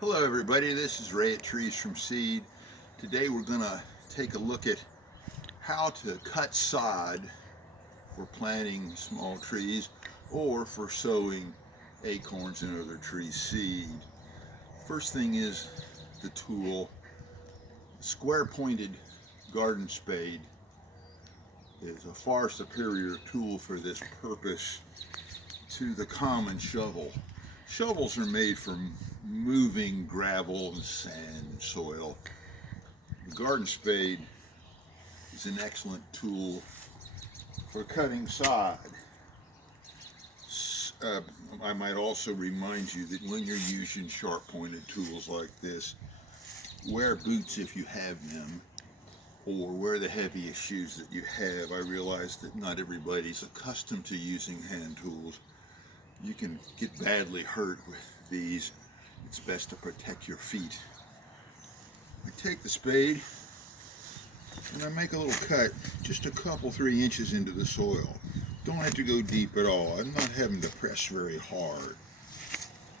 Hello everybody, this is Ray at Trees from Seed. Today we're going to take a look at how to cut sod for planting small trees or for sowing acorns and other tree seed. First thing is the tool. Square pointed garden spade is a far superior tool for this purpose to the common shovel. Shovels are made for moving gravel and sand and soil. The garden spade is an excellent tool for cutting sod. I might also remind you that when you're using sharp-pointed tools like this, wear boots if you have them, or wear the heaviest shoes that you have. I realize that not everybody's accustomed to using hand tools. You can get badly hurt with these. It's best to protect your feet. I take the spade and I make a little cut, just a couple, 3 inches into the soil. Don't have to go deep at all. I'm not having to press very hard.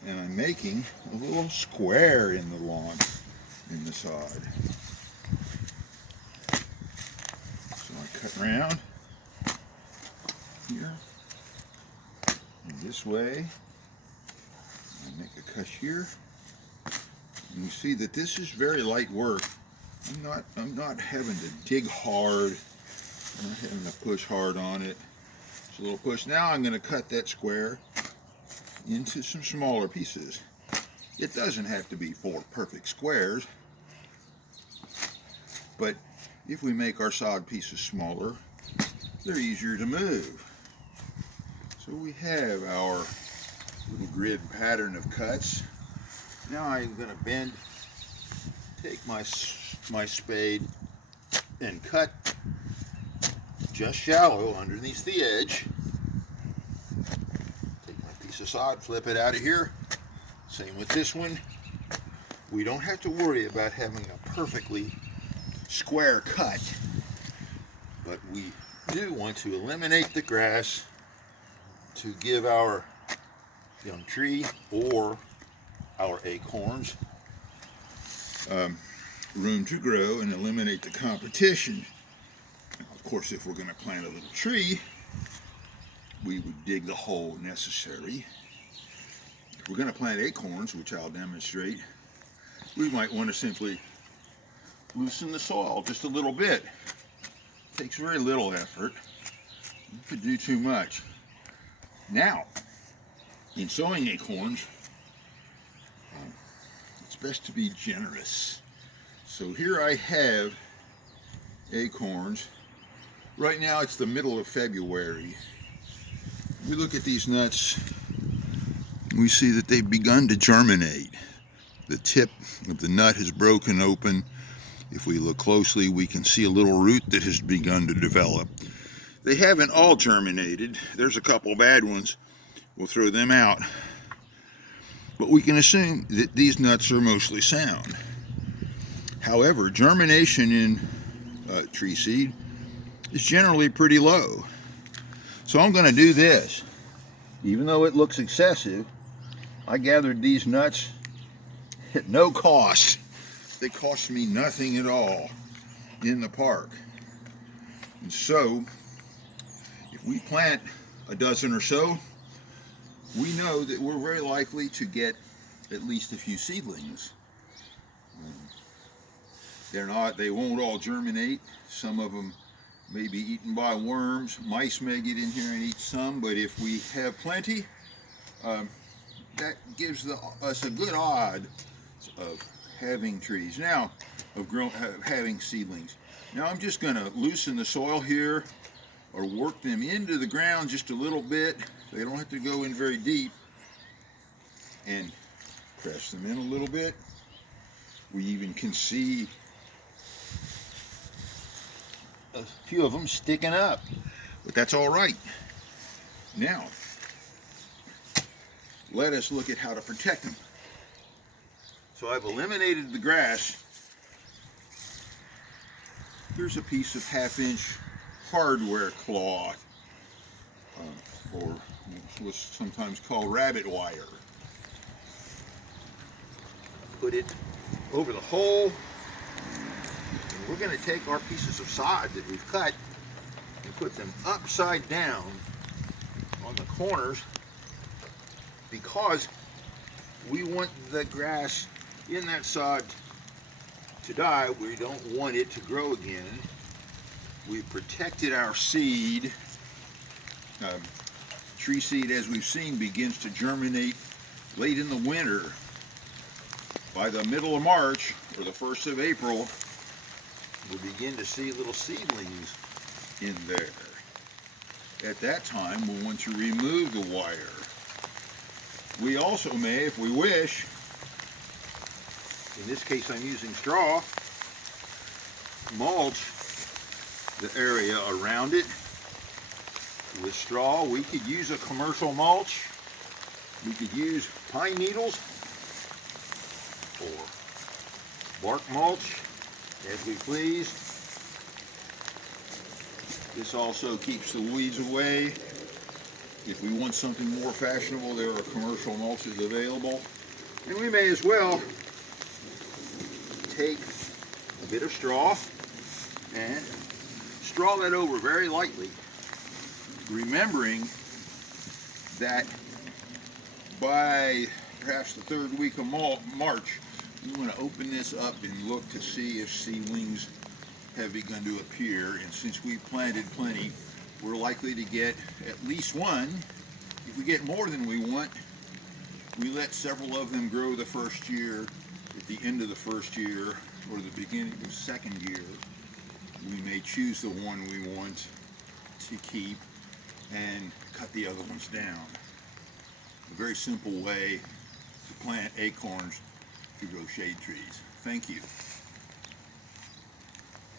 And I'm making a little square in the lawn, in the sod. So I cut around here, and this way. I make a cut here. And you see that this is very light work. I'm not having to dig hard. I'm not having to push hard on it. Just a little push. Now I'm going to cut that square into some smaller pieces. It doesn't have to be 4 perfect squares, but if we make our sod pieces smaller, they're easier to move. So we have our little grid pattern of cuts. Now I'm going to take my spade and cut just shallow underneath the edge. Take my piece of sod, flip it out of here. Same with this one. We don't have to worry about having a perfectly square cut, but we do want to eliminate the grass to give our young tree or our acorns room to grow and eliminate the competition. Now, of course, if we're going to plant a little tree, we would dig the hole necessary. If we're going to plant acorns, which I'll demonstrate, we might want to simply loosen the soil just a little bit. It takes very little effort. You could do too much. Now, in sowing acorns, it's best to be generous. So here I have acorns. Right now it's the middle of February. We look at these nuts, we see that they've begun to germinate. The tip of the nut has broken open. If we look closely, we can see a little root that has begun to develop. They haven't all germinated. There's a couple bad ones. We'll throw them out. But we can assume that these nuts are mostly sound. However, germination in tree seed is generally pretty low. So I'm going to do this. Even though it looks excessive, I gathered these nuts at no cost. They cost me nothing at all in the park. And so, if we plant a dozen or so, we know that we're very likely to get at least a few seedlings. They won't all germinate. Some of them may be eaten by worms. Mice may get in here and eat some, but if we have plenty, that gives us a good odds of having trees. Now, having seedlings. Now I'm just going to loosen the soil here, or work them into the ground just a little bit. They don't have to go in very deep, and press them in a little bit. We even can see a few of them sticking up, but that's all right. Now, let us look at how to protect them. So I've eliminated the grass. Here's a piece of 1/2-inch hardware cloth, or what's sometimes called rabbit wire. put it over the hole. And we're going to take our pieces of sod that we've cut and put them upside down on the corners, because we want the grass in that sod to die. We don't want it to grow again. We protected our seed. Tree seed, as we've seen, begins to germinate late in the winter. By the middle of March or the 1st of April, we'll begin to see little seedlings in there. At that time, we'll want to remove the wire. We also may, if we wish, in this case I'm using straw, mulch the area around it with straw. We could use a commercial mulch. We could use pine needles or bark mulch, as we please. This also keeps the weeds away. If we want something more fashionable, there are commercial mulches available. And we may as well take a bit of straw and straw that over very lightly, remembering that by perhaps the 3rd week of March, we want to open this up and look to see if seedlings have begun to appear. And since we planted plenty, we're likely to get at least one. If we get more than we want, we let several of them grow the first year. At the end of the first year or the beginning of the second year, we may choose the one we want to keep and cut the other ones down. A very simple way to plant acorns to grow shade trees. Thank you.